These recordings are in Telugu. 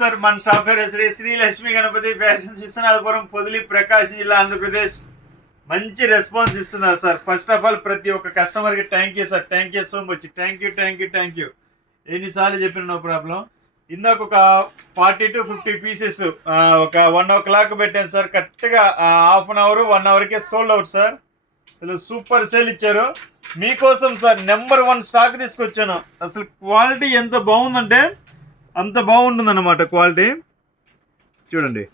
సార్ మన షాప్ పేరు శ్రీ లక్ష్మీ గణపతి ఫ్యాషన్స్ విశ్వనాథపురం పొదిలి ప్రకాశం జిల్లా ఆంధ్రప్రదేశ్. మంచి రెస్పాన్స్ ఇస్తున్నారు సార్. ఫస్ట్ ఆఫ్ ఆల్ ప్రతి ఒక్క కస్టమర్కి thank you sir. Thank you so much. Thank you. ఎన్నిసార్లు చెప్పిన నో ప్రాబ్లం. ఇందాక ఒక 40 to 50 పీసెస్ ఒక 1 o'clock పెట్టాను సార్. కరెక్ట్గా హాఫ్ అన్ అవర్ 1 hourకే సోల్డ్ అవుట్ సార్. అసలు సూపర్ సేల్ ఇచ్చారు మీకోసం సార్. నెంబర్ 1 స్టాక్ తీసుకొచ్చాను. అసలు క్వాలిటీ ఎంత బాగుందంటే అంత బాగుంటుందన్నమాట. క్వాలిటీ చూడండి,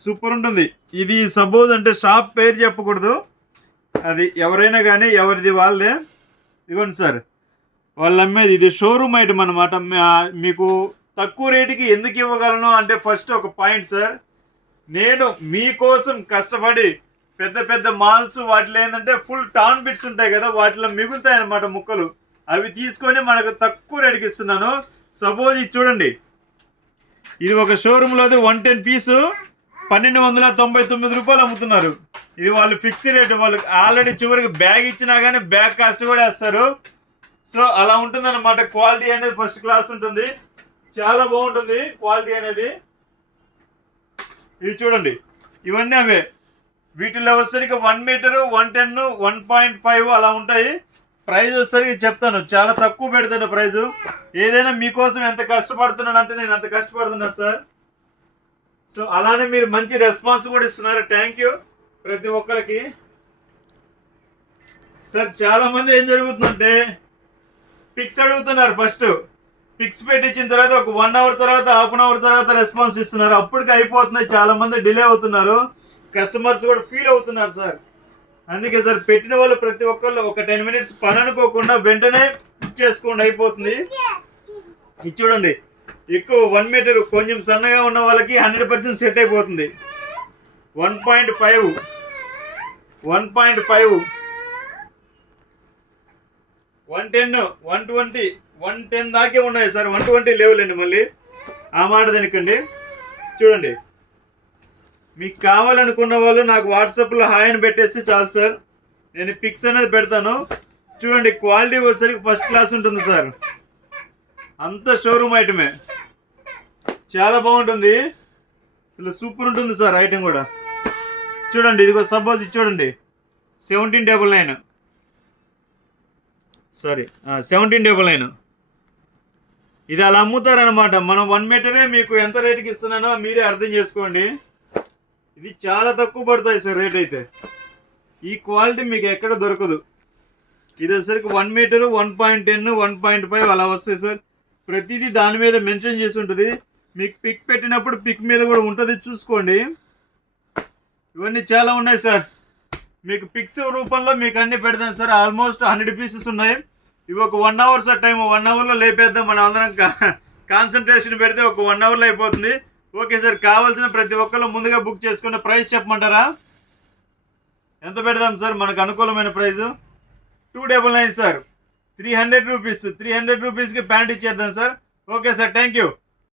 సూపర్ ఉంటుంది. ఇది సపోజ్ అంటే షాప్ పేరు చెప్పకూడదు, అది ఎవరైనా కానీ ఎవరిది వాళ్ళదే. ఇదిగోండి సార్, వాళ్ళు అమ్మేది ఇది షోరూమ్ ఐటమ్ అనమాట. మీకు తక్కువ రేటుకి ఎందుకు ఇవ్వగలను అంటే ఫస్ట్ ఒక పాయింట్ సార్, నేను మీకోసం కష్టపడి పెద్ద పెద్ద మాల్స్ వాటిలో ఏంటంటే ఫుల్ టాన్ బిట్స్ ఉంటాయి కదా, వాటిలో మిగులుతాయి అన్నమాట ముక్కలు. అవి తీసుకొని మనకు తక్కువ రేటుకి ఇస్తున్నాను. సపోజ్ ఇది చూడండి, ఇది ఒక షోరూంలోది 110 పీసు 1299 రూపాయలు అమ్ముతున్నారు. ఇది వాళ్ళు ఫిక్స్ రేటు. వాళ్ళు ఆల్రెడీ చివరికి బ్యాగ్ ఇచ్చినా కానీ బ్యాగ్ కాస్ట్ కూడా వేస్తారు. సో అలా ఉంటుంది అన్నమాట. క్వాలిటీ అనేది ఫస్ట్ క్లాస్ ఉంటుంది, చాలా బాగుంటుంది క్వాలిటీ అనేది. ఇది చూడండి, ఇవన్నీ అవే. వీటిలో వచ్చేసరికి 1 మీటర్ 110 1.5 అలా ఉంటాయి. ప్రైజ్ వచ్చేసరికి చెప్తాను, చాలా తక్కువ పెడతాను ప్రైజు. ఏదైనా మీకోసం ఎంత కష్టపడుతున్నాను అంటే నేను అంత కష్టపడుతున్నాను సార్. సో అలానే మీరు మంచి రెస్పాన్స్ కూడా ఇస్తున్నారు. థ్యాంక్ యూ ప్రతి ఒక్కరికి సార్. చాలా మంది ఏం జరుగుతుందంటే పిక్స్ అడుగుతున్నారు. ఫస్ట్ పిక్స్ పెట్టించిన తర్వాత ఒక 1 hour తర్వాత హాఫ్ అన్ అవర్ తర్వాత రెస్పాన్స్ ఇస్తున్నారు. అప్పటికి అయిపోతున్నాయి. చాలా మంది డిలే అవుతున్నారు, కస్టమర్స్ కూడా ఫీల్ అవుతున్నారు సార్. అందుకే సార్ పెట్టిన వాళ్ళు ప్రతి ఒక్కళ్ళు ఒక 10 minutes పని అనుకోకుండా వెంటనే చేసుకోండి, అయిపోతుంది. ఇది చూడండి, ఎక్కువ 1 మీటర్ కొంచెం సన్నగా ఉన్న వాళ్ళకి 100% సెట్ అయిపోతుంది. 1.5 110 110 120 110 దాకే ఉన్నాయి సార్. 120 లేవులేండి. మళ్ళీ ఆ మాట దానికండి. చూడండి, మీకు కావాలనుకున్న వాళ్ళు నాకు వాట్సాప్లో హాయ్ అని పెట్టేసి చాలు సార్. నేను పిక్స్ అనేది పెడతాను. చూడండి, క్వాలిటీ వచ్చేసరికి ఫస్ట్ క్లాస్ ఉంటుంది సార్. అంత షోరూమ్ ఐటమే, చాలా బాగుంటుంది. అసలు సూపర్ ఉంటుంది సార్ ఐటమ్ కూడా. చూడండి, ఇది సపోజ్ ఇది చూడండి 1799 సారీ 1799. ఇది అలా అమ్ముతారనమాట. మనం 1 మీటరే మీకు ఎంత రేటుకి ఇస్తున్నానో మీరే అర్థం చేసుకోండి. ఇది చాలా తక్కువ పడతాయి సార్ రేట్ అయితే. ఈ క్వాలిటీ మీకు ఎక్కడ దొరకదు. ఇది వచ్చేసరికి 1 మీటర్ 1.10 1.5 అలా వస్తాయి సార్. ప్రతిదీ దాని మీద మెన్షన్ చేసి ఉంటుంది. మీకు పిక్ పెట్టినప్పుడు పిక్ మీద కూడా ఉంటుంది, చూసుకోండి. ఇవన్నీ చాలా ఉన్నాయి సార్. మీకు పిక్స్ రూపంలో మీకు అన్ని పెడతాను సార్. ఆల్మోస్ట్ 100 పీసెస్ ఉన్నాయి. ఇవి ఒక 1 hour సార్ టైం. 1 hourలో లేపేద్దాం. మనం అందరం కాన్సన్ట్రేషన్ పెడితే ఒక 1 hourలో అయిపోతుంది. ఓకే సార్, కావాల్సిన ప్రతి ఒక్కరు ముందుగా బుక్ చేసుకున్న ప్రైస్ చెప్పమంటారా? ఎంత పెడదాం సార్ మనకు అనుకూలమైన ప్రైజు? 299 సార్. 300 రూపీస్. 300 రూపీస్కి ప్యాంట్ ఇచ్చేద్దాం sir. Okay sir, thank you.